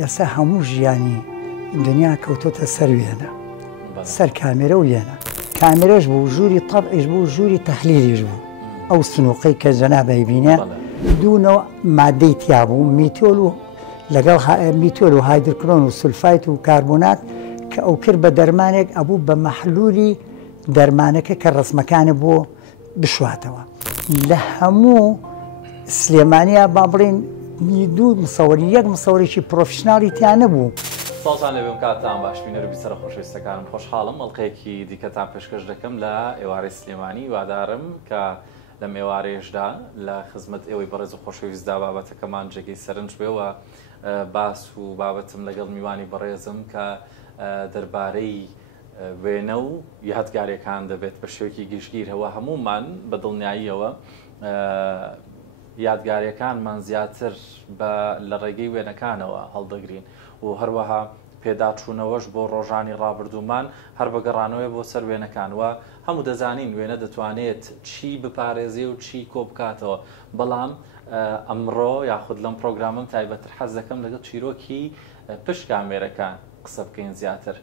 ئێستا هەموو ژیانی دنیا کەوتۆتە سەر وێنە، سەر کامێرە و وێنە. کامێرەش بوو، ژووری تەبعیش بوو، ژووری تەحلیلیش بوو. ئەو سنووقەی کە جەنابەی بینە دوونەوە مادەی تیا بوو، میتۆل و لەگەڵ میتۆل و هایدرکرۆن و سولفایت و کاربۆنات کە ئەو کرد بە دەرمانێک ئەبوو بە مەحلولی دەرمانەکە کە ڕسمەکانە بۆ بشواتەوە. لە هەموو سلێمانیا با بڵێن دوو مصوری یەک مصورێکی پرۆفشناڵی تیان نەبوو. ساڵتان لەبێم کاتتان باش بینەر بیسەرە خۆشەویستەکانم، خۆشحاڵم ئەڵلقەیەکی دیکەتان پێشکەش دەکەم لە ئێوارەی سلێمانی. وادارم کە لە ئێوارەیەشدا لە خزمەت ئێوەی بەڕێز و خۆشەویستدا بابەتەکەمان جێگەی سەرنج بێەوە باس و بابەتم لەگەڵ میوانی بەڕێزم کە دەربارەی وێنە و یادگارێکان دەبێت بە شێوەیەکی گشتگیرەوە هەمومان بە دڵنیاییەوە یادگاریەکانمان زیاتر لە ڕێگەی وێنەکانەوە هەڵدەگرین و هەروەها پێداچوونەوەش بۆ ڕۆژانی ڕابردوومان هەر بەگەڕانەوەی بۆ سەر وێنەکانوە هەموو دەزانین وێنە دەتوانێت چی بپارێزێ و چی کۆ بکاتەوە، بەڵام ئەمڕۆ یاخود لەم پرۆگرامم تایبەتر حەز دەکەم لەگەڵ چیرۆکی پشت کامێرەکان قسە بکەین زیاتر.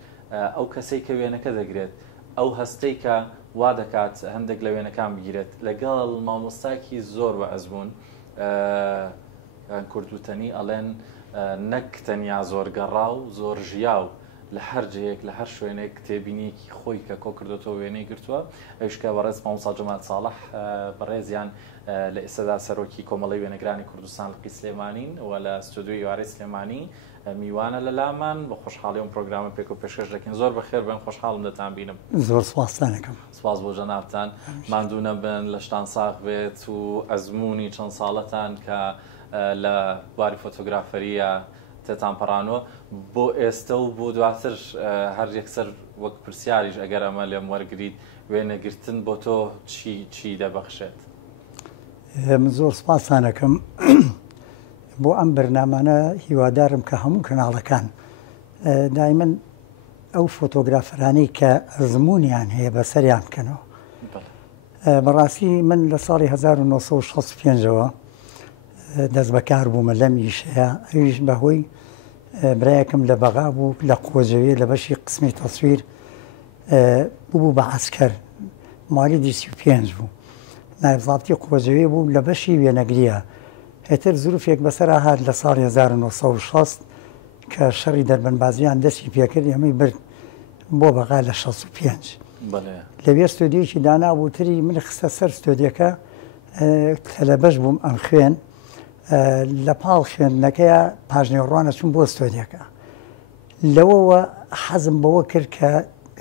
ئەو کەسەی کە وێنەکە دەگرێت، ئەو هەستەی کە وا دەکات هەندێک لە وێنەکان بگیرێت، لەگەڵ مامۆستاکی زۆر بە ئەزمون کوردوتەنی ئەڵێن نەک تەنیا زۆر گەڕا و زۆر ژیاو لە هەر جەیەک لە هەر شوێنێک کتێبینیەکی خۆی کە کۆ کردوەوە وێنەی گرتووە. ئەوشکە بەڕێز مامۆستا جەمال ساڵح بەڕێزیان لە ئێستادا سەرۆکی کۆمەڵی وێنەگرانی کوردستان لقی سلێمانین و لە ستودیۆی ئێوارەی سلێمانی میوانە لە لامان بە خۆشحاڵی ئەم پرۆگرامە پێک و پێشکەش دەکەین. زۆر بەخێر بن، خۆشحاڵم دەتان بینم. زۆر سوپاسدانەکەم. سوپاس بۆ جەنابتان، ماندوو نەبن، لە شتان ساغ بێت و ئەزمموی چەند ساڵەتان کە لە بواری فۆتۆگرافەریە تێتان پەڕانەوە بۆ ئێستا و بۆ دواتر هەر یەکسەر وەک پرسیاریش ئەگەر ئەمە لێم وەرگریت وێنەگرتن بۆ تۆ چی دەبەخشێت؟ من زۆر سوپاسدانەکەم بۆ ئەم بەرنامانە. هیوادارم کە هەموو کەناڵەکان دایمەن ئەو فۆتۆگرافەرانەی کە ئەزمموونیان هەیە بەسەریان بکەنەوە. بەڕاستی من لە ساڵی 1965ەوە دەست بەکار بوومە لەم ئیشەیە. ئەویش بەهۆی برایەکەم لە بەغا بوو لە قۆزەوێ لە بەشی قسمی تەسویر بوو بە عەسکەر، ماڵی 25 بوو، نایبزابتی قۆزەوێ بوو لە بەشی وێنەگریە. هێتر زروفێک بەسەرا هات لە ساڵی 1960 کە شەڕی دەربەنبازیان دەستی پێکرد، ئەمەی برد بۆ بەغا لە 65. لەوێ ستۆدیۆکی دانابوو تری من خستە سەر ستۆدیەکە تەلەبەش بووم ئەم خوێن. لە پاڵ خوێندنەکەیە پاژنێوەڕوانە چوون بۆ ستۆدیەکە. لەوەوە حەزم بەوە کرد کە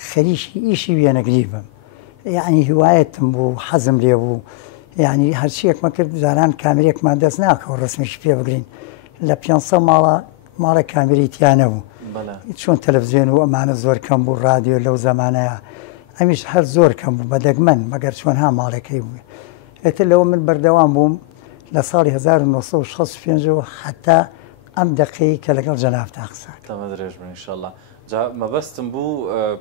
خەریکی ئیشی وێنەگری بم، یعنی هیوایەتم بوو، حەزم لێ بوو، یعنی هەرچیەکمە کرد جاران کامێرێکمان دەست ناکەوە ڕسمێکی پێ بگرین. لە 500 ماڵە کامێری تیانە بوو، چۆن تەلەڤیزیۆن و ئەمانە زۆر کەم بوو، رادیۆ لەو زەمانەیە ئەمیش هەر زۆر کەم بوو بەدەگمەن، مەگەر چۆنها ماڵەکەی بوو. ئێتر لەوە من بەردەوام بووم لە ساڵی 1965ەوە حتا ئەم دەقەیە کە لەگەڵ جەنابتا قسە تەمە درێژ بن ئینشەڵڵا. جا مەبەستم بوو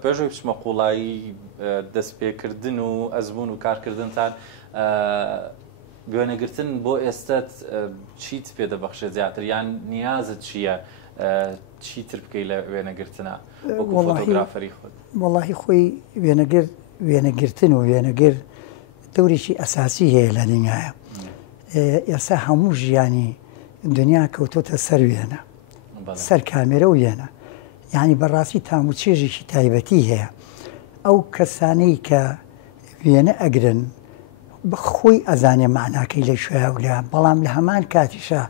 پێشەوەی بچمە قوڵایی دەستپێکردن و ئەزممون و کارکردنتان وێنەگرتن بۆ ئێستت چیت پێ دەبەخشێت زیاتر، یان نیازت چییە چیتر بکەی لە وێنەگرتنە وەکو فۆتۆگرافەری خۆت؟ وەڵاهی خۆی وێنەگرتن و وێنەگر دەورێکی ئەساسی هەیە لە دنیاە. ئێستا هەموو ژیانی دنیا کەوتۆتە سەر وێنە، سەر کامێرە و وێنە. یعنی بەڕاستی تاموچێژێکی تایبەتی هەیە. ئەو کەسانەی کە وێنە ئەگرن خۆی ئەزانێ معناکەی لە شوێ و لە، بەڵام لە هەمان کاتیشە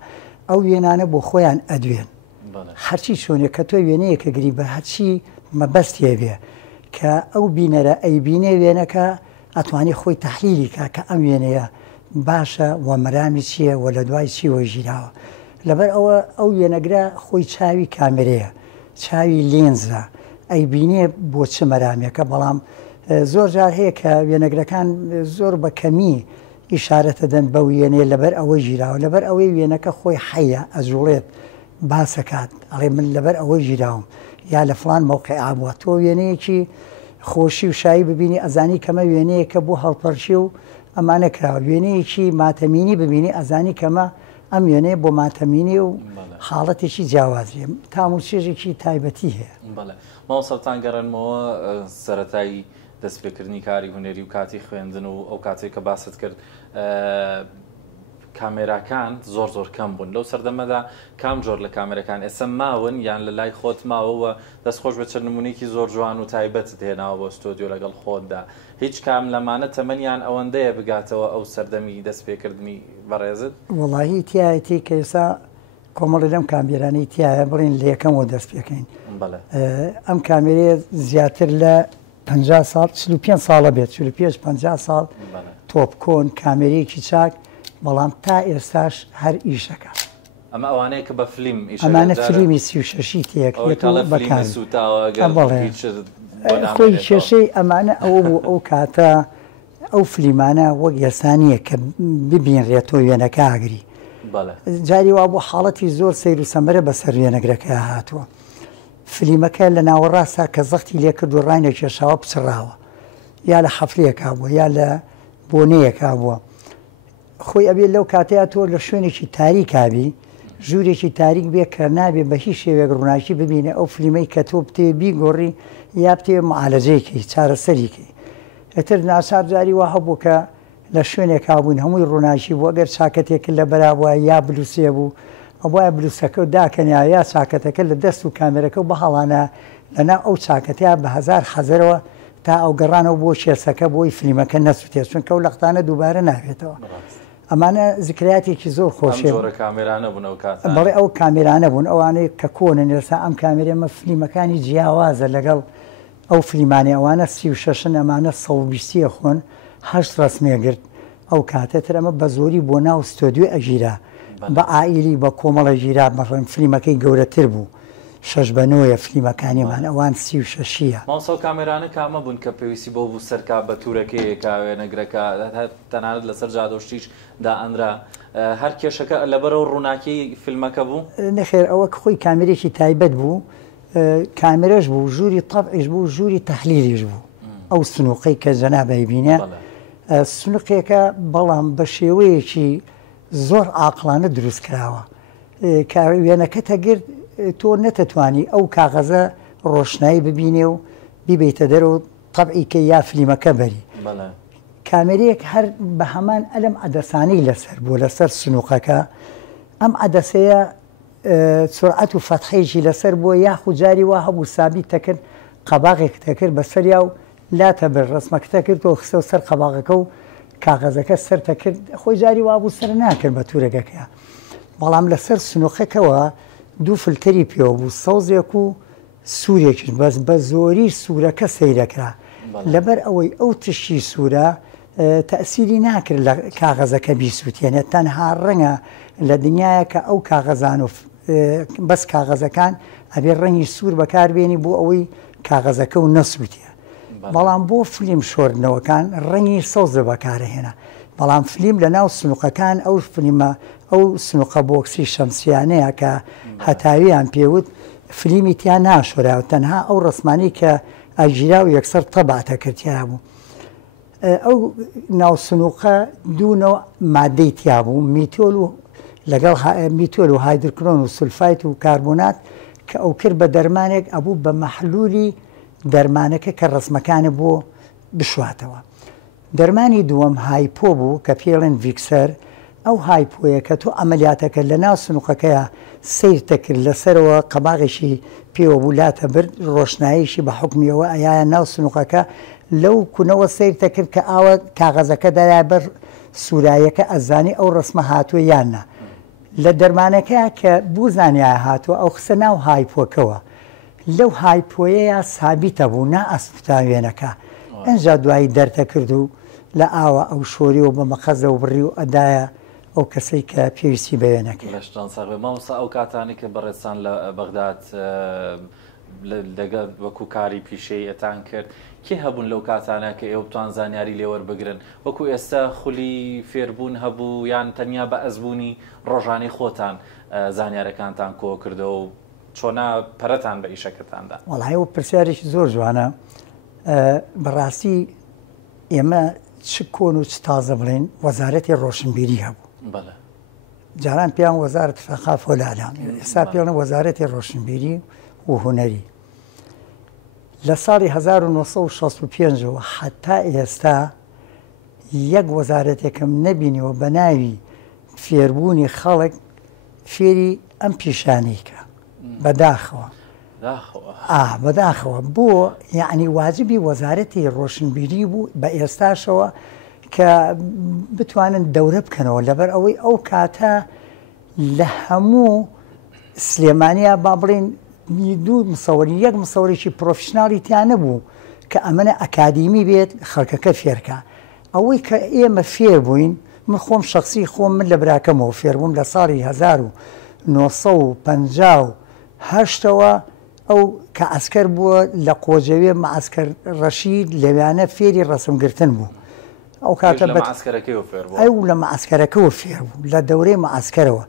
ئەو وێنانە بۆ خۆیان ئەدوێن. هەرچی چۆنێک کە تۆ وێنەیەکە گری بە هەرچی مەبەست هێبێ کە ئەو بینەرە ئەیبینێ وێنەکە ئەتوانێت خۆی تەحلیلی کە ئەم وێنەیە باشە و مەرامی چییە و لە دوای چیوە ژیراوە. لەبەر ئەوە ئەو وێنەگرا خۆی چاوی کامێرەیە، چاوی لێنزە، ئەیبینێ بۆ چ مەرامێکە. بەڵام زۆر جار هەیە کە وێنەگرەکان زۆر بە کەمی ئیشارەتە دەن بە وێنێ لەبەر ئەوەی ژیراوە، لەبەر ئەوەی وێنەکە خۆی حەیە ئەجوڵێت باسەکات، ئەڵێ من لەبەر ئەوەی ژیراوم یا لە فڵان مەوقع ئابووە. تۆ وێنەیەکی خۆشی و شایی ببینی ئەزانی کەمە وێنەیەکە بۆ هەڵپەرچی و ئەمانە کراوە، وێنەیەکی ماتەمینی ببینی ئەزانی کەمە ئەم وێنەیە بۆ ماتەمینی و حاڵەتێکی جیاوازیە تاموچێژێکی تایبەتی هەیە. بەڵێ ماوەسەڵتان گەڕێنمەوە سەرەتایی دەستپێکردنی کاری هونەری و کاتی خوێندن و ئەو کاتێک کە باست کرد کامێراکان زۆر کەم بوون لەو سەردەمەدا کام جۆر لە کامێرەکان ئێستا ماون یان لە لای خۆت ماوەوە دەستخۆش بە چەند نمونێکی زۆر جوان و تایبەتت هێناوە بۆ ستۆدیۆ لەگەڵ خۆتدا هیچ کام لەمانە تەمەنیان ئەوەندەیە بگاتەوە ئەو سەردەمی دەستپێکردنی بەڕێزت؟ وەڵاهی تایەتی کە ئێستا کۆمەڵی لەم کامێرانەی تایە بڕین لە یەکەمەوە دەست پێکەین. ئەم کامێرەیە زیاتر لە 50 ساڵ 45 ساڵە بێت 45-50 ساڵ تۆپکۆن کامێرەیەکی چاک بەڵام تا ئێستاش هەر ئیشەکە. ئەمە ئەوانەیە کە بە فلیم ئەمانە فلیمی 36 تێکێت بەکار خۆی کێشەی ئەمانە ئەوە بوو ئەو کاتە ئەو فلیمانە وەک ئێسانیە کە ببینڕێتەوە وێنەکە ئاگری جاری وا بۆ حاڵەتی زۆر سیر و سەمەرە بەسەر وێنەگرەکە هاتووە فلیمەکە لە ناوەڕاستە کە زەختی لێ کرد و ڕای نەکێشاوە بچڕاوە یا لە حەفلەیەکا بووە یا لە بۆنەیەکا بووە خۆی ئەبێت لەو کاتەیە تۆ لە شوێنێکی تاریکابی ژوورێکی تاریک بێ کە نابێ بە هیچ شێوێک ڕووناکی ببینە ئەو فلیمەی کە تۆ بتێ بیگۆڕی یا بتێ معالەجەیەکی چارەسەریکەی ئەتر ناچار جاری وا هەبوو کە لە شوێنێکا بووین هەمووی ڕووناکی بوو ئەگەر چاکەتێک لە بەرابووە یا بلوسێ بوو ئەوە بلوسەکە و داکەنیا یا چاکەتەکە لە دەست و کامێرەکە و بەهەڵانە لەنا ئەو چاکەتیا بە هزار حەزەرەوە تا ئەو گەڕانەوە بۆ شێسەکە بۆی فلیمەکە نەسووتێ چونکە ئەو لەختانە دووبارە ناوێتەوە. ئەمانە زیکراتێکی زۆر خۆشیە بەڵێ ئەو کامێرانە بوون ئەوانەیە کە کۆنن ئێستا ئەم کامێرەمە فلیمەکانی جیاوازە لەگەڵ ئەو فلیمانی ئەوانە 36 ئەمانە 120 خۆن 8 ڕسمێگرت ئەو کاتەتر ئەمە بە زۆری بۆ ناو ستۆدیۆ ئەژیرا بە ئائیلی بە کۆمەڵە ژیرا بەڕێن فلیمەکەی گەورەتر بوو 6 بەنۆیە فلیمەکانیمان ئەوان 36ە ماوسە کامێرانە کامە بوون کە پێویستی بۆ بوو سەرکا بە تورەکەی کاوێنەگرەکە تەنانەت لەسەر جادۆشتیش دائەنرا هەر کێشەکە لەبەرەوە ڕووناکی فیلمەکە بوو نەخێر ئەوە خۆی کامێرێکی تایبەت بوو کامێرەش بوو ژووری تەبعیش بوو ژووری تەحلیلیش بوو ئەو سنووقەی کە جەنابەی بینە سنووقێکە بەڵام بە شێوەیەکی زۆر عاقلانە دروست کراوە وێنەکەتە گرت تۆ نەتەتوانی ئەو کاغەزە ڕۆشنایی ببینێ و بیبیتە دەرەوە تەبعیکە یا فلیمەکە بەری کامێرەیەک هەر بە هەمان ئەلم عەدەسانەی لەسەر بۆ لەسەر سنووقەکە ئەم عەدەسەیە سرعەت و فەتحەیەکی لەسەر بۆ یاخود جاری وا هەبوو سابیت دەکرد قەباغێک دەکرد بەسەریا و لاتە بەر ڕسمەکەتە کردەوە خستە و سەر قەباغەکە و کاغەزەکە سەرتە کرد خۆی جاری وا بوو سەر ناکرد بە تورەکەکە بەڵام لەسەر سنووقەکەەوە دوو فلتەری پێوە بوو سەوزێک و سوورێکی بەس بە زۆری سوورەکە سەیرەکرا لەبەر ئەوەی ئەو تشی سوورە تەسیری ناکرد لە کاغەزەکە بیسووتێنێت تەنها ڕەنگە لە دنیاە کە ئەو کاغەزان و بەس کاغەزەکان ئەبێ ڕەنگی سوور بەکاربێنی بۆ ئەوەی کاغەزەکە و نەسووتێ بەڵام بۆ فلیم شۆردنەوەکان ڕەنگی سەوزە بەکارهێنا بەڵام فلیم لە ناو سنووقەکان ئەو فلیمە ئەو سنووقە بۆکسی شەمسیانەیە کە هەتاویان پێوت فلیمی تیا ناشۆراوە تەنها ئەو ڕسمانی کە ئەژیرا و یەکسەر تەباتە کردیا بوو ئەو ناو سنووقە دوونەوە مادەی تیا بوو میتۆل و لەگەڵ میتۆل و هایدرکرۆن و سولفایت و کاربۆنات کە ئەو کرد بە دەرمانێک ئەبوو بە مەحلولی دەرمانەکە کە ڕسمەکانە بۆ بشواتەوە دەرمانی دووەم هایپۆ بوو کە پێڵێن ڤیکسەر ئەو هایپۆیە کە تۆ ئەمەلیاتەکە لە ناو سنووقەکەیە سیرتە کرد لەسەرەوە قەباغێکی پێوە بوو لاتە برد ڕۆشناییشی بە حکمیەوە ئەیە ناو سنووقەکە لەو کوونەوە سیرتە کرد کە ئاوە کاغەزەکە دەیا بەر سوورایەکە ئەزانی ئەو ڕسمە هاتووە یاننا لە دەرمانەکە کە بوزانیایە هاتووە ئەو خسە ناو هایپۆکەوە لەو هایپۆیەیە سابیتە بوو نا ئەسپتا وێنەکە ئەنجا دوایی دەرتە کرد و لە ئاوە ئەو شۆری و بە مەخەزە و بڕی و ئەدایە ئەو کەسەی کە پێویستی بەوێنەکە مامۆستا ئەو کاتانی کە بەڕێستان لە بەغداد لەگەڵ وەکو کاری پیشەی ئەتان کرد کێ هەبوون لەو کاتانە کە ئێوە بتوان زانیاری لێوەربگرن وەکو ئێستا خولی فێربوون هەبوو یان تەنیا بە ئەزبوونی ڕۆژانی خۆتان زانیارەکانتان کۆ کردەوە و چۆنا پەرەتان بە ئیشەکەتاندا وەڵای و پرسیارێکی زۆر جوانە بەڕاستی ئێمە چ کۆن و چ تازە بڵێن وەزارەتی ڕۆشنبیری هەبوو جاران پیان وەزارەتی ثەقافە و ئیعلام، ئێستا پێڵێن وەزارەتی ڕۆشنبیری و هونەری. لە ساڵی 1965ەوە حتا ئێستا یەک وەزارەتێکم نەبینیەوە بە ناوی فێربوونی خەڵک فێری ئەم پیشانەیکە بەداخەوە. بەداخەوە بۆ یعنی واجبی وەزارەتی ڕۆشنبیری بوو بە ئێستاشەوە کە بتوانن دەورە بکەنەوە لەبەر ئەوەی ئەو کاتە لە هەموو سلێمانیا با بڵێن دوو مسەوەری یەک مسەوەرێکی پرۆفشناڵی تیان نەبوو کە ئەمەنە ئەکادیمی بێت خەڵکەکە فێرکە. ئەوەی کە ئێمە فێر بووین، من خۆم شخصی خۆم من لە براکەمەوە فێربووم لە ساڵی 1958ەوە ئەو کە ئەسکەر بووە لە قۆجەوێ مەعسکەر ڕەشید لەوانە فێری ڕەسمگرتن بوو. ئەو کاتە ئەو لە مەعسکەرەکەەوە فێر بوو لە دەورەی مەعسکەرەوە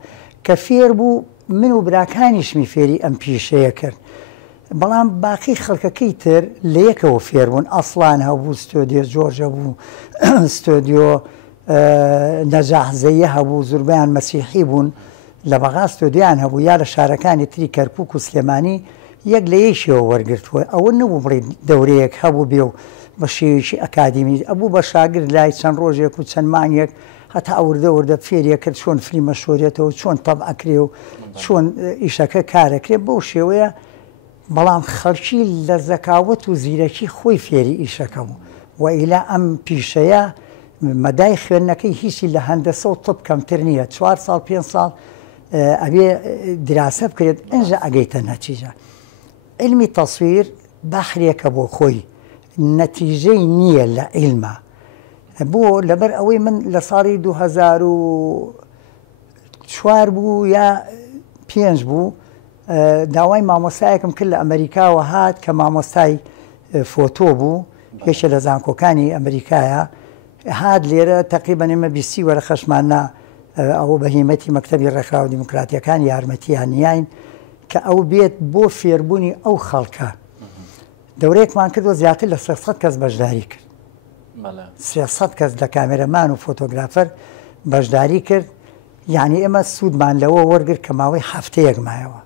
کە فێر بوو من و براکانیشمی فێری ئەم پیشەیە کرد. بەڵام باقی خەڵکەکەی تر لە یەکەوە فێر بوون. ئەسڵان هەبوو، ستۆدیۆ جۆرجە بوو، ستۆدیۆ نەجاحزەیە هەبوو، زوربیان مەسیحی بوون، لە بەغا ستۆدیان هەبوو یا لە شارەکانی تری کەرکووک و سلێمانی یەک لە یەشیەوە وەرگرتووە. ئەوە نەبوو بڵێت دەورەیەک هەبوو بێ و بە شێوەیەکی ئەکادیمی ئەبوو بە شاگرد لای چەند ڕۆژێک و چەند مانگێک هەتا ئەوردە وردە فێریە کرد چۆن فلیمە شۆرێتەوە، چۆن تەبعەکرێ و چۆن ئیشەکە کارەکرێت بەو شێوەیە. بەڵام خەڵکی لە زەکاوت و زیرەکی خۆی فێری ئیشەکە بوو و ئیلا ئەم پیشەیە مەدای خوێندنەکەی هیچی لە هەندەسە و تۆپ کەمتر نییە. 4 ساڵ 5 ساڵ ئەبێ دراسە بکرێت ئەنجا ئەگەیتە نەتیجە. علمی تەسویر بەحرێکە بۆ خۆی، نەتیجەی نییە لە عیلمە. بۆ لەبەر ئەوەی من لە ساڵی 2004 بوو یا 5 بوو داوای مامۆستایەکم کرد لە ئەمریکاوە هات کە مامۆستای فۆتۆ بوو، یەکێک لە زانکۆکانی ئەمریکایە هات لێرە تقریبا ئێمە 20 وەرە خەشماننا ئەوە بەهیمەتی مەکتەبی ڕێکخراو و دیموکراتیەکان یارمەتیان نیاین کە ئەو بێت بۆ فێربوونی ئەو خەڵکە. دەورەیەکمان کردوە زیاتر لە 300 کەس بەشداری کرد. 300 کەس لە کامێرەمان و فۆتۆگرافەر بەشداری کرد. یعنی ئێمە سوودمان لەوە وەرگرت کە ماوەی هەفتەیەک مایەوە.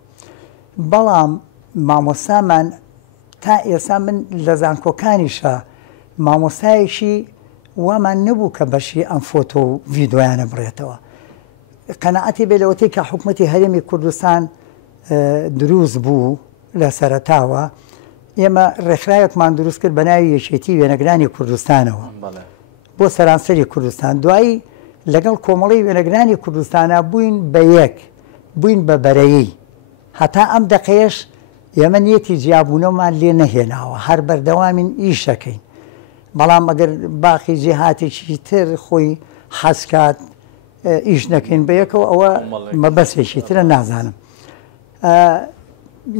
بەڵام مامۆستامان تا ئێستا من لە زانکۆکانیشە مامۆستایەکی وامان نەبوو کە بەشی ئەم فۆتۆ و ڤیدۆیانە بڕێتەوە. قەنەعەتی بێ لەوەتەی کە حکوومەتی هەرێمی کوردستان دروست بوو لە سەرەتاوە، ئێمە ڕێکخراوێکمان دروست کرد بە ناوی یەکێتی وێنەگرانی کوردستانەوە بۆ سەرانسەری کوردستان. دوایی لەگەڵ کۆمەڵی وێنەگرانی کوردستانە بووین بە یەک، بووین بە بەرەیی. هەتا ئەم دەقەیەش ئێمە نیەتی جیابوونەوەمان لێ نەهێناوە، هەر بەردەوامین ئیشەکەین. بەڵام ئەگەر باقی جێهاتێکی تر خۆی حەسکات ئیش نەکەین بە یەکەوە ئەوە مەبەسێکی ترە نازانم.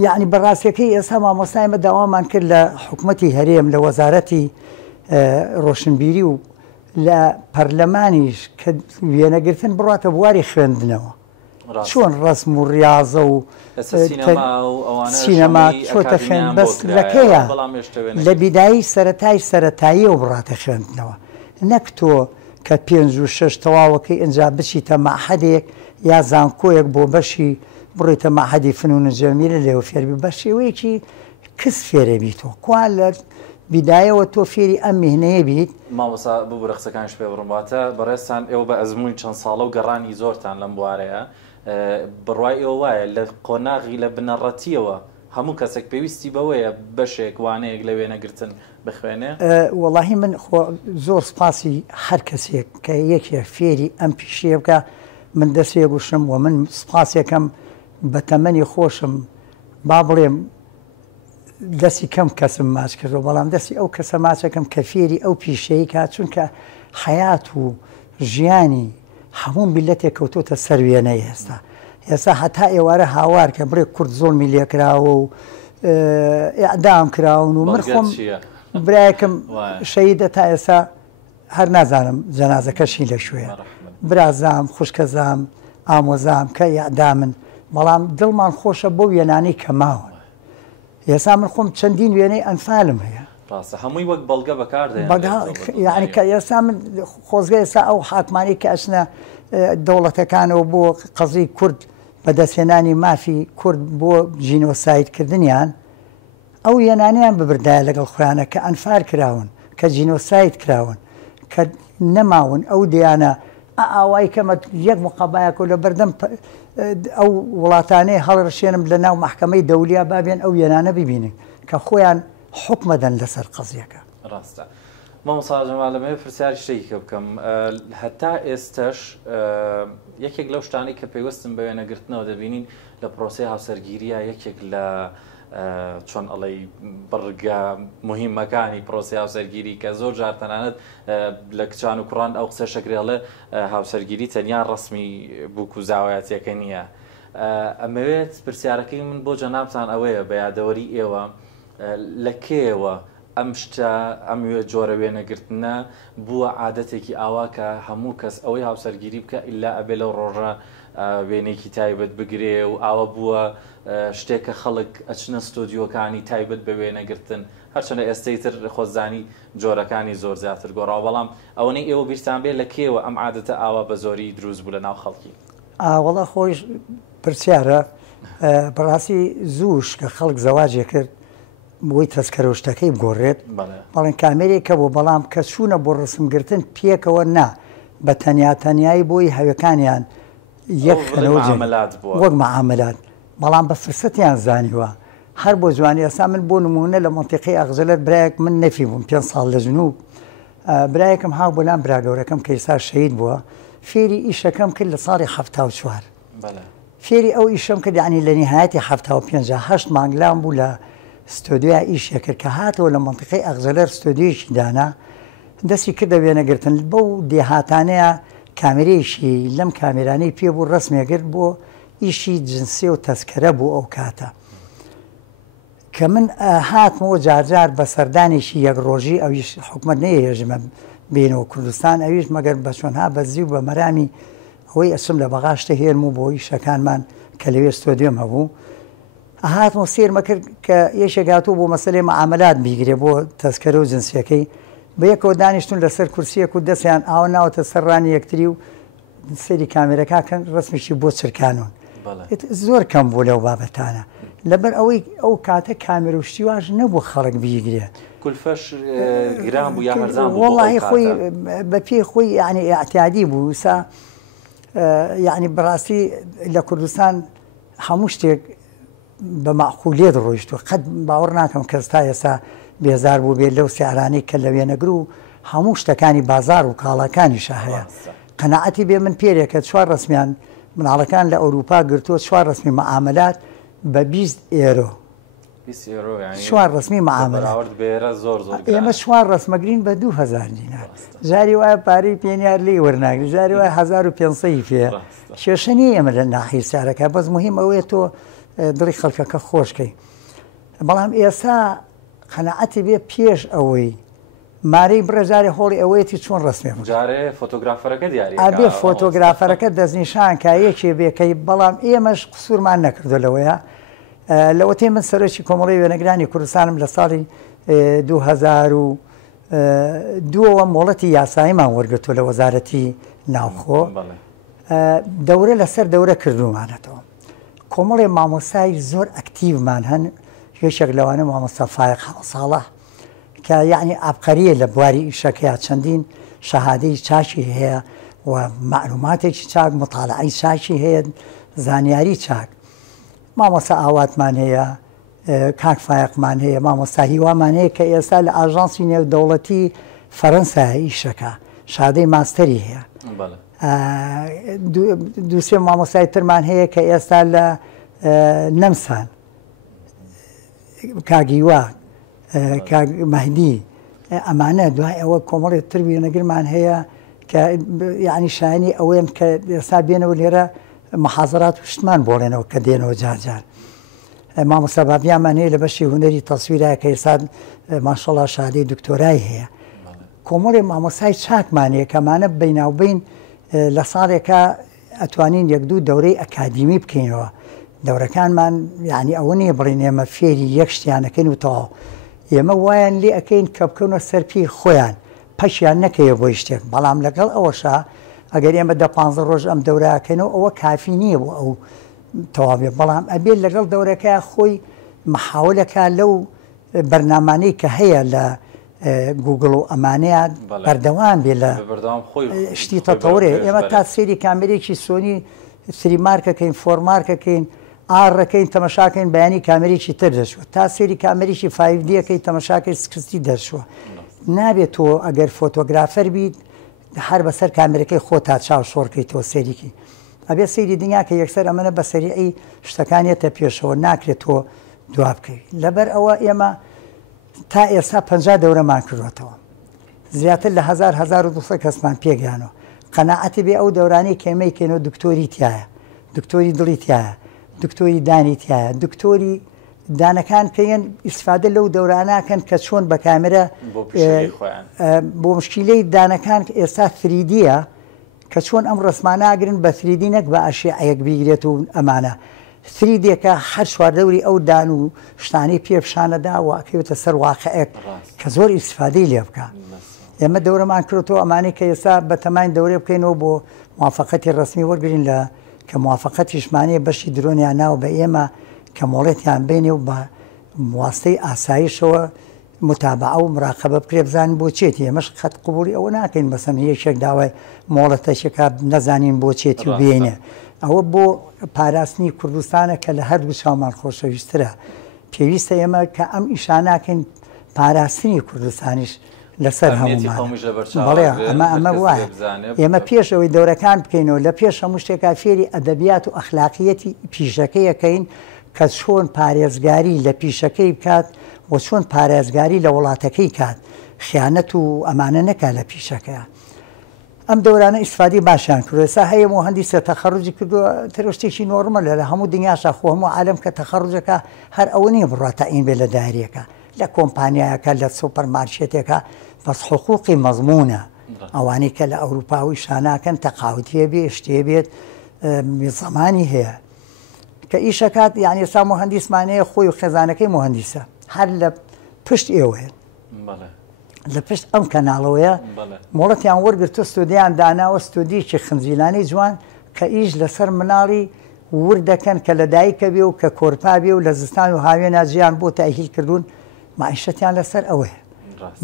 یعنی بەڕاستیەکەی ئێستا مامۆستایمە داوامان کرد لە حکوومەتی هەرێم لە وەزارەتی ڕۆشنبیری و لە پەرلەمانیش کە وێنەگرتن بڕاتە بواری خوێندنەوە، چۆن ڕسم و ریاضە و سینەما چۆتە خوێن بەس لەکەیە لە بیدایی سەرەتاییەوە بڕاتە خوێندنەوە، نەک تۆ کە 5 و 6 تەواوەکەی ئەنجا بچیتە مەعهەدێک یا زانکۆیەک بۆ بەشی بڕیتە مەعهەدی فنون جەمیلە لێوە فێربی بە شێوەیەکی کەس فێرە بیتەوە. کوا لە بیدایەوە تۆ فێری ئەم میهنەیە بیت. مامۆستا بوو ڕقسەکانش پێ بڕماتە بەڕێستان ئێوە بە ئەزمووی چەند ساڵە و گەڕانی زۆرتان لەم بوارەیە بڕوای ئێوە وایە لە قۆناغی لە بنەڕەتیەوە هەموو کەسێک پێویستی بەوەیە بەشێک وانەیەک لە وێنەگرتن بخوێنێ؟ وەڵاهی من زۆر سپاسی هەر کەسێک کە یەکێک فێری ئەم پیشەیە بکە من دەستێ گوشم و من سپاسێکم بە تەمەنی خۆشم با بڵێم دەستی کەم کەسم ماچ کردەوە، بەڵام دەستی ئەو کەسە ماچەکەم کە فێری ئەو پیشەیە کات، چونکە حەیات و ژیانی هەموو میلەتێک کەوتۆتە سەر وێنەی ئێستا هەتا ئێوارە هاوار کە بڕێ کورد زۆڵمی لێکراوە و ئیعدام کراون و من خۆم برایەکەم شەهیدە تا ئێستا هەر نازانم جەنازەکەشی لە شوێ، برازام خوشکەزام ئامۆزام کە ئیعدامن، بەڵام دڵمان خۆشە بۆ وێنانەی کە ماون. ئێستا من خۆم چەندین وێنەی ئەنفالم هەیە ڕاستە هەمووی وەک بەڵگە بەکاردێن یعنی کە ئێستا من خۆزگای ئێستا ئەو حاکمانی کە ئەچنە دەوڵەتەکانەوە بۆ قەزی کورد بەدەستێنانی مافی کورد بۆ جینۆسایدکردنیان ئەو یەنانیان ببردایە لەگەڵ خۆیانە کە ئەنفار کراون کە جینۆساید کراون کە نەماون ئەو دیانە ئاوای کەمە یەک مقابایەکە لە بەردەم ئەو وڵاتانەی هەڵڕشێنم لە ناو محکەمەی دەولیا بابێن ئەو یەنانە ببینن کە خۆیان حکمەدەن لەسەر قەزیەکە. ڕاستە مامۆستا جەمال لەمەوێ پرسیاری شتێکی بکەم هەتا ئێستش یەکێک لەو شتانی کە پێویستم بە وێنەگرتنەوە دەبینین لە پرۆسی هاوسەرگیریە یەکێک لە چۆن ئەڵەی بڕگە مهمەکانی پرۆسی هاوسەرگیری کە زۆر جار تەنانەت لە کچان و کوڕان ئەو قسە شەکرێڵێ هاوسەرگیری تەنیا ڕسمی بووک و زاوایەتیەکە نییە. ئەمەوێت پرسیارەکەی من بۆ جەنابتان ئەوەیە بە یادەوەری ئێوە لە کێوە ئەم شتە ئەم جۆرە وێنەگرتنە بووە عادەتێکی ئاوا کە هەموو کەس ئەوەی هاوسەرگیری بکە ئیلا ئەبێ لەو ڕۆژە وێنێکی تایبەت بگرێ و ئاوە بووە شتێکە خەڵک ئەچنە ستۆدیۆکانی تایبەت بە وێنەگرتن هەرچەندە ئێستەی تر خۆزانی جۆرەکانی زۆر زیاتر گۆڕاوە بەڵام ئەوەی ئێوە بیرتان بێ لە کێوە ئەم عادەتە ئاوا بە زۆری دروست بوو لە ناو خەڵکی وەڵا خۆش پرسیارە بەڕاستی زووش کە خەڵک زەواجێ کرد بۆی تەسکەرە شتەکەی بگۆڕێت بەڵێن کامێرێکە بۆ بەڵام کە چوونە بۆ ڕسمگرتن پێکەوە نا بە تەنیایی بۆی هەویەکانیان وەک مەعاملات بەڵام بە فرسەتیان زانیوە هەر بۆ جوانی ئەسا من بۆ نمونە لە مۆنتیقی ئەغزەلەت برایەک من نەفی بووم 5 ساڵ لە جنوب برایەکم هاو بۆلام براگەورەکەم کە ئێستا شەهید بووە فێری ئیشەکەم کرد لە ساڵی 74 فێری ئەو ئیشەم کرد یعنی لە نهایەتی 75 مانگلام بوو لە ستۆدیۆ ئیشێ کرد کە هاتەوە لە مۆنتیقی ئەغزەلەر ستۆدیۆیەکی دانا دەستی کردە وێنەگرتن بەو دێهاتانەیە کامێرەیەشی لەم کامێرانەی پێ بوو ڕسمێگرت بۆ ئیشی جنسی و تەسکەرە بوو ئەو کاتە کە من هاتمەوە جارجار بە سەردانێکی یەک ڕۆژی ئەویش حکومەت نەیەژمە بینەوە کوردستان ئەویش مەگەر بە چۆنها بەزی و بە مەرامی ئەوەی ئەسم لە بەغاشتە هێرم و بۆ ئیشەکانمان کە لەوێ ستۆدیۆم هەبوو هاتمەوە سێرمە کرد کە یەشێکاتوو بۆ مەسەلەی مەعاملات بیگرێ بۆ تەسکەرە و جنسیەکەی بە یەکەوە دانیشتون لەسەر کورسیەک و دەستیان ئاوە ناوەتە سەرڕانی یەکتری و سەری کامێرەکان ڕسمیشی بۆ چرکانون زۆر کەم بوو لەو بابەتانە لەبەر ئەوەی ئەو کاتە کامێرە و شتیواژ نەبوو خەڵک بیگرێ کولفەش گران بوو یا هەرزان بوو وەڵاهی خۆی بە پێی خۆی یعنی ئاعتیادی بوو سا یعنی بەڕاستی لە کوردستان هەموو شتێک بە مەعقولێت ڕۆیشتووە قەت باوەڕ ناکەم کەس تا ئێستا بێزار بوو بێت لەو سیارانەی کە لە وێنەگر و هەموو شتەکانی بازار و کاڵەکانیشە هەیە قەنەعەتی بێ من پێرێکە 4 ڕسمیان مناڵەکان لە ئەوروپا گرتووە 4 ڕسمی مەعاملات بە 20 ئێرۆ 4 ڕسمی مەعاملات ئێمە 4 ڕسمەگرین بە 2000 دینار جاری وایە پارەی پێنیار لێی وەرناگری جاری وایە 1500 پێ کێشە نیە ئێمە لە ناحیە سیارەکە بەس مهم ئەوەیە تۆ دڵی خەڵکەکە خۆشکەی بەڵام ئێستا قەنەعەتی بێ پێش ئەوەی مارەی برەجارێ هۆڵی ئەوەیەتی چۆن ڕسمێ ئابێ فۆتۆگرافەرەکە دەستنیشان کایەکێ بێکەی بەڵام ئێمەش قسوورمان نەکردو لەوەیە لەوەتێ من سەرۆکی کۆمەڵی وێنەگرانی کوردستانم لە ساڵی 2002ەوە مۆڵەتی یاساییمان وەرگرتووە لە وەزارەتی ناوخۆ دەورە لەسەر دەورە کردومانەتەوە کۆمەڵێ مامۆسای زۆر ئەکتیڤمان هەن یەکێک لەوانە مامۆستا فایق ساڵح کە یعنی ئابقەریە لە بواری ئیشەکەیە چەندین شەهادەی چاکی هەیە و معلوماتێکی چاک مطالعەی چاکی هەیە زانیاری چاک مامۆستا ئاواتمان هەیە کاک فایقمان هەیە مامۆستا هیوامان هەیە کە ئێستا لە ئاژانسی نێودەوڵەتی فەرەنسا ئیشەکە شادەی ماستەری هەیە دووسێ مامۆستای ترمان هەیە کە ئێستا لە نەمسان کاگیوا مەهدی ئەمانە دوای ئەوە کۆمەڵێک تر وێنەگرمان هەیە کە یعنی شایانی ئەوەیە کە ئێستا بێنەوە لێرە مەحازەرات و شتمان بۆڵێنەوە کە دێنەوە جارجار مامۆستا بابیانمان هەیە لە بەشی هونەری تەسویرایە کە ئێستا ماشەڵڵا شادەی دکتۆرای هەیە کۆمەڵێ مامۆسای چاکمان هەیە کەمانە بەیناوبین لە ساڵێکە ئەتوانین 1-2 دەورەی ئەکادیمی بکەینەوە دەورەکانمان یعنی ئەوە نیە بڵێن ئێمە فێری یەک شتیانەکەین و تەواو ئێمە وایان لێ ئەەکەین کە بکەونە سەرپی خۆیان پەشیان نەکەیە بۆی شتێک بەڵام لەگەڵ ئەوەشا ئەگەر ئێمە 15 ڕۆژ ئەم دەوراکەینەوە ئەوە کافی نییە بۆ ئەو تەواوێ بەڵام ئەبێت لەگەڵ دەورەکە خۆی محاولەکە لەو بەرنامانەی کە هەیە لە گوگڵ و ئەمانەیە بەردەوام بێ لە شتی تەتەورێ ئێمە تا سێری کامێرێکی سۆنی سریمارکەکەین فۆرمارکەکەین ئاڕەکەین تەمەشاکەین بەیانی کامێرێکی تر دەشوە تا سێری کامێریی فایڤدیەکەی تەمەشاکەی سکستی دەشوە نابێت تۆ ئەگەر فۆتۆگرافەر بیت هەر بەسەر کامێرەکەی خۆ تا چاو شۆڕکەی تۆ سێریکی ئەبێ سەیری دنیا کە یەکسەر ئەمەە بە سەریعی شتەکانێتە پێشەوە ناکرێت تۆ دوا بکەیت لەبەر ئەوە ئێمە تا ئێستا 50 دەورەمان کردوێتەوە زیاتر لە 1200 کەسمان پێگەیانەوە قەناعەتی بێ ئەو دەورانەی کێمەیکەنەوە دکتۆری تایە دکتۆری دڵی تایە دکتۆری دانی تایە دکتۆری دانەکان کەیان ئیسفادە لەو دەوراناکەن کە چۆن بە کامێرە بۆ مشکیلەی دانەکان ئێستا فریدیە کە چۆن ئەم ڕسماناگرن بە فریدی نەک بە ئەشیعەیەک بیگرێت و ئەمانە فریدێکە هەر چواردەوری ئەو دان و شتانی پێپشانەدا و ئەکەوێتە سەر واقعەک کە زۆر ئیسفادەی لێ بکە ئێمە دەورەمان کردەوە ئەمانەی کە ئێستا بە تەمای دەورێ بکەینەوە بۆ موافقەتی ڕسمی وەرگرین لە کە موافقەتیشمانەیە بەشی درۆنیان ناو بە ئێمە کە مۆڵێتیان بینێ و بە واستەی ئاسایشەوە متابعە و مراقبە بکرێ بزانین بۆ چێتی ئێمەش خەت قبولی ئەوە ناکەین بەسەن یەکێک داوای مۆڵەتەشێکە نەزانین بۆ چێتی و بێنێ ئەوە بۆ پاراستنی کوردستانە کە لە هەردوو چاومان خۆشەویسترە پێویستە ئێمە کە ئەم ئیشاناکەین پاراستنی کوردستانیش لەسەر هەمومان بەڵێ ئەمە وایە ئێمە پێشەوەی دەورەکان بکەینەوە لە پێش هەموو شتێکا فێری ئەدەبیات و ئەخلاقیەتی پیشەکەیەکەین کە چۆن پارێزگاری لە پیشەکەی بکات و چۆن پارێزگاری لە وڵاتەکەی کات خیانەت و ئەمانە نەکات لە پیشەکەیە ئەم دەورانە ئیسفادی باشیان کردو ئێستا هەیە مهندسە تەخەڕوجی کردووە تەرشتێکی نۆرمەلە لە هەموو دنیاشا خۆ هەموو عالم کە تەخەڕوجەکە هەر ئەوە نییە بڕاتە ئین بێ لە دایرەکە لە کۆمپانیایەکە لە سوپەرمارکێتێکە بەس حقوقی مەزمونە ئەوانەی کە لە ئەوروپاوی شاناکەن تەقاوتیە بێ شتێ بێت زمانی هەیە کە ئیشەکات یعنی ئێستا مهندسمانەیە خۆی و خێزانەکەی مهندسە هەر لە پشت ئێوەیە لە پشت ئەم کەناڵەوەیە مۆڵەتیان وەرگرتو ستودیان داناوە ستودیکی خنجیلانەی جوان کە ئیش لەسەر مناڵی وردەکەن کە لە دایکە بێ و کە کۆرپا بێ و لە زستان و هاوێنە جیان بۆ تاهیل کردوون معیشەتیان لەسەر ئەوەیە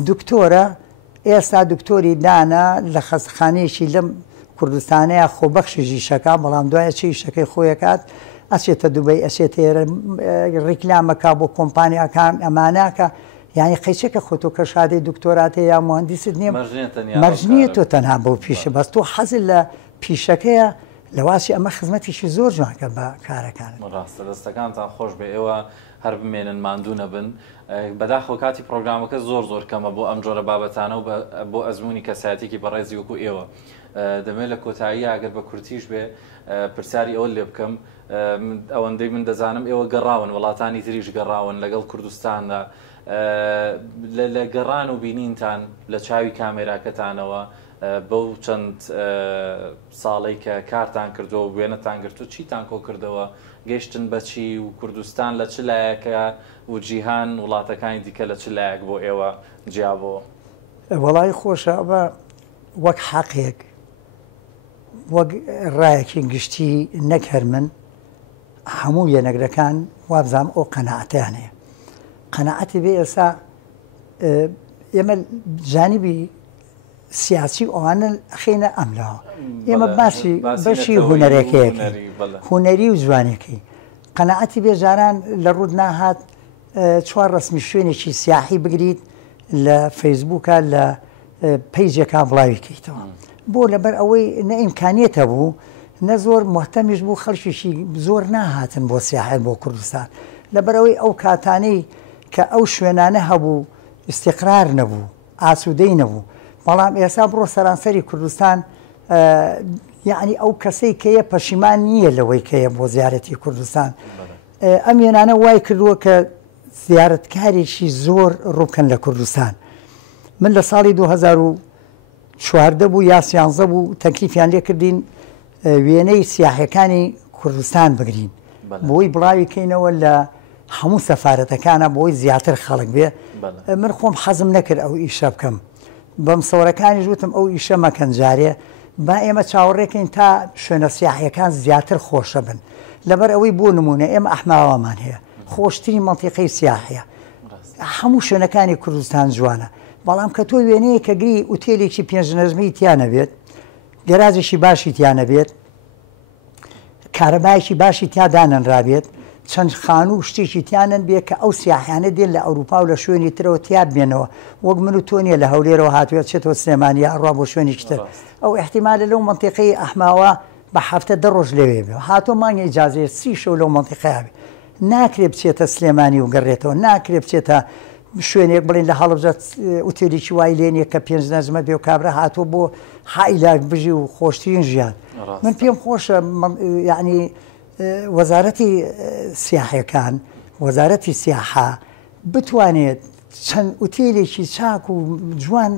دکتۆرە ئێستا دکتۆری دانا لە خەستخانەیەکی لەم کوردستانەیە خۆبەخشیژی شەکە بەڵام دوایە چی شەکەی خۆیەکات ئەچێتە دوبەی ئەچێتە ئێرە ڕیکلامەکە بۆ کۆمپانیاکان ئەماناکە یعنی قەیچێکە خۆتۆ کە شادەی دکتۆراتێ یا مهندست نییە مەرجنیە تۆ تەنها بۆ پیشە بەس تۆ حەزت لە پیشەکەیە لە واسی ئەمە خزمەتیشی زۆر جوانکە بە کارەکان ڕاستە دەستەکانتان خۆش بێ ئێوە هەر بمێنن ماندوو نەبن بەداخەوە کاتی پرۆگرامەکە زۆر کەمە بۆ ئەم جۆرە بابەتانە و بۆ ئەزمموی کەسایەتێکی بەڕێزی وەکو ئێوە دەمێت لە کۆتایی ئەگەر بە کورتیش بێ پرسیاری ئەوە لێ بکەم ئەوەندەی من دەزانم ئێوە گەڕاون وڵاتانی تریش گەڕاون لەگەڵ کوردستاندا لە گەڕان و بینینتان لە چاوی کامێراکەتانەوە بەو چەند ساڵی کە کارتان کردەوە و وێنەتان گرتو چیتان کۆ کردەوە گەیشتن بەچی و کوردستان لە چ لایەکە و جیهان وڵاتەکانی دیکە لە چ لایەک بۆ ئێوە جیابەوە وەڵی خۆشە بە وەک حەقێک وەک ڕایەکی گشتی نەکەر من هەموو یەنەگرەکان وابزانام ئەو قەناعەتیانەیە قەناعەتی بێ ئێستا ئێمە جانیبی سیاسی ئەوانە خێنە ئەملاوە ئێمە باسی بەشی هوەرێکەیەکی هوەری و جوانێکی قەناعەتی بێ جاران لە ڕوود ناهات چوار ڕسمی شوێنێکی سیاحی بگریت لە فەیسبووکە لە پەیجێکا بڵاویکەیتەوە بۆ لەبەر ئەوەی نە ئیمکانیەتە بوو نە زۆر محتەمیش بوو خەڵکیشی زۆر ناهاتن بۆ سیاحەت بۆ کوردستان لەبەرەوەی ئەو کاتانەی کە ئەو شوێنانە هەبوو استقرار نەبوو ئاسوودەی نەبوو بەڵام ئێستا بڕۆ سەرانسەری کوردستان یعنی ئەو کەسەی کەیە پەشیمان نییە لەوەی کەیە بۆ زیارەتی کوردستان ئەم وێنانە وای کردووە کە زیارەتکارێکی زۆر ڕووکەن لە کوردستان من لە ساڵی 2014 بوو یا 13 بوو تەکلیفیان لێ کردین وێنەی سیاحەکانی کوردستان بگرین بۆی بڵاوی کەینەوە لە هەموو سەفارەتەکانە بۆی زیاتر خەڵک بێ من خۆم حەزم نەکرد ئەو ئیشە بکەم بەم سەورەکانی ژوتم ئەو ئیشە مەکەن جارێ با ئێمە چاوەڕێکین تا شوێنە سیاحیەکان زیاتر خۆشە بن لەبەر ئەوەی بۆ نمونە ئێمە ئەحماوامان هەیە خۆشترین مەنتیقەی سیاحیە هەموو شوێنەکانی کوردستان جوانە بەڵام کە تۆ وێنەیە کە گری ئوتێلێکی پێنجنەژمی تیانە بێت گەراجێکی باشی تیانە بێت کارەبایەکی باشی تیادانەنرابێت چەند خانوو شتێکی تیانن بێ کە ئەو سیاحیانە دێن لە ئەوروپا و لە شوێنی ترەوە تیا بێنەوە وەک من و تۆ نیە لە هەولێرەوە هاتوێت چێتەوە سلێمانیا ئەڕوا بۆ شوێنێکی تر ئەو احتیمالە لەو منتیقەی ئەحماوە بە هەفتە 10 ڕۆژ لەوێ بێ هاتۆ مانگە ئیجازەیە 30 شەو لەو منتیقەیە بێ ناکرێ بچێتە سلێمانی و گەڕێتەوە ناکرێ بچێتە شوێنێک بڵین لە هەڵبجات ئوتێلیکی وای لێنێ کە پێنج نەزمە بێ و کابرا هاتووە بۆ هایلاک بژی و خۆشترین ژیان من پێم خۆشە یعنی وەزارەتی سیاحەکان وەزارەتی سیاحە بتوانێت چەند ئوتێلێکی چاک و جوان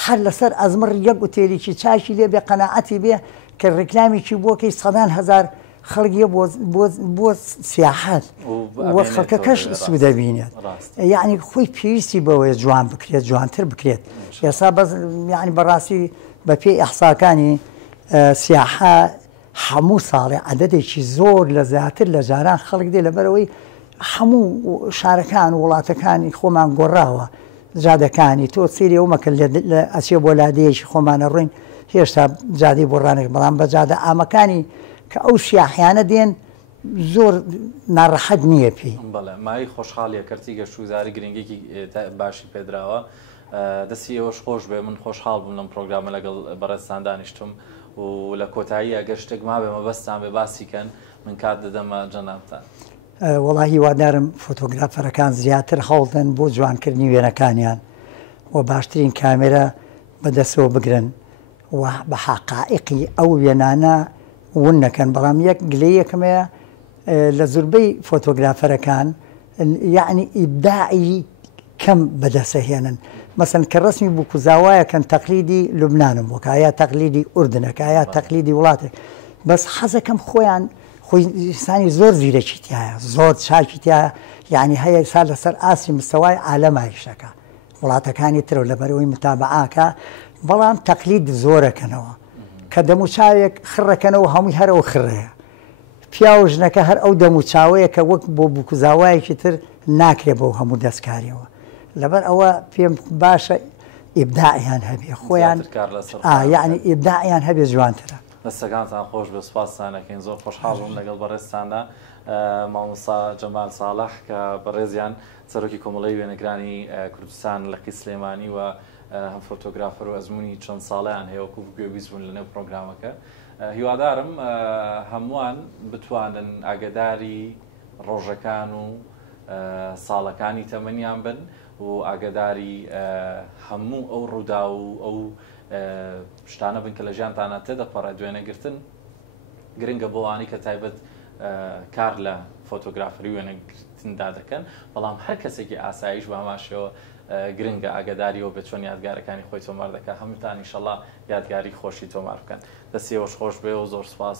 هەر لەسەر ئەزمر یەک ئوتێلێکی چاکی لێ بێ قەناعەتی بێ کە ڕێکلامیکی بۆکەی 100,000 خەڵگیە بۆ سیاحەت وە خەڵکەکەش سوودەبینێت یعنی خۆی پێویستی بەوەیە جوان بکرێت جوانتر بکرێت ئێستا بەس یعنی بەڕاستی بە پێی ئەحساکانی سیاحە هەموو ساڵێ عەدەدێکی زۆر لە زیاتر لە جاران خەڵک دێ لەبەرەوەی هەموو شارەکان وڵاتەکانی خۆمان گۆڕاوە جادەکانی تۆ سیری ئەومەکە لە ئەچێ بۆ لادەیەکی خۆمانە ڕووین هێشتا جادەی بۆ ڕانێک بەڵام بە جادە ئامەکانی کە ئەو سیاحیانە دێن زۆر ناڕەحەت نییە پێی بەڵێ مای خۆشحاڵیە کەرتی گەشت و زاری گرنگێکی باشی پێدراوە دەستی ئێوەش خۆش بێ من خۆشحاڵ بووم لەم پرۆگرامە لەگەڵ بەڕێستان دانیشتم و لە کۆتایی ئەگەشتێک ما بێ مەبەستان بێ باسیکەن من کات دەدەمە جەنابتان وەڵاهی هیوادارم فۆتۆگرافەرەکان زیاتر هەوڵدەن بۆ جوانکردنی وێنەکانیان و باشترین کامێرە بەدەستەوە بگرن و بە حەقائیقی ئەو وێنانە ون نەکەن بەڵام یەک گلەیەکمەیە لە زوربەی فۆتۆگرافەرەکان یعنی ئیبداعی کەم بەدەسەهێنن مەسەن کە ڕسمی بووکوزاوایەکەن تەقلیدی لوبنانم بۆکە یا تەقلیدی ئوردنەکە یا تەقلیدی وڵاتێک بەس حەزەکەم خۆیان خۆیسانی زۆر زیرەکی تایە زۆر چاکی تایە یعنی هەیە سا لەسەر ئاسی مستەوای عالەمایشەکە وڵاتەکانی ترە لەبەرەوەی متابعاکە بەڵام تەقلید زۆرەکەنەوە کە دەموچاوێک خڕەکەنەوە هەمووی هەرەوە خڕەیە پیا و ژنەکە هەر ئەو دەموچاوەیە کە وەک بۆ بووکوزاوایەکی تر ناکرێ بۆ هەموو دەستکاریەوە لەبەر ئەوە پێم باشە ئیبداعیان هەبێ خۆیان یعنی ئیبداعیان هەبێ جوانترە دەستەکانتان خۆش بە سوپاسانەکەین زۆر خۆشحاڵ بووم لەگەڵ بەڕێستاندا مامۆستا جەمال ساڵح کە بەڕێزیان سەرۆکی کۆمەڵەی وێنەگرانی کوردستان لەقی سلێمانی و هەم فۆتۆگرافەر و ئەزمموی چەند ساڵیان هەیەوەکو گوێبیست بوون لەنێو پرۆگرامەکە هیوادارم هەمووان بتوانن ئاگداری ڕۆژەکان و ساڵەکانی تەمەنیان بن و ئاگداری هەموو ئەو ڕوودا و ئەو شتانە بن کە لە ژیانتانە تێدەپەڕێ دوێنەگرتن گرنگە بۆوانی کە تایبەت کار لە فۆتۆگرافری وێنەگرتندا دەکەن بەڵام هەر کەسێکی ئاسایش باماشەوە گرنگە ئاگداریەوە بێت چۆن یادگارەکانی خۆی تۆمار دەکات هەمووتان ئینشەڵڵا یادگاری خۆشی تۆمار بکەن دەستیەوەش خۆش بێ و زۆر سوپاس.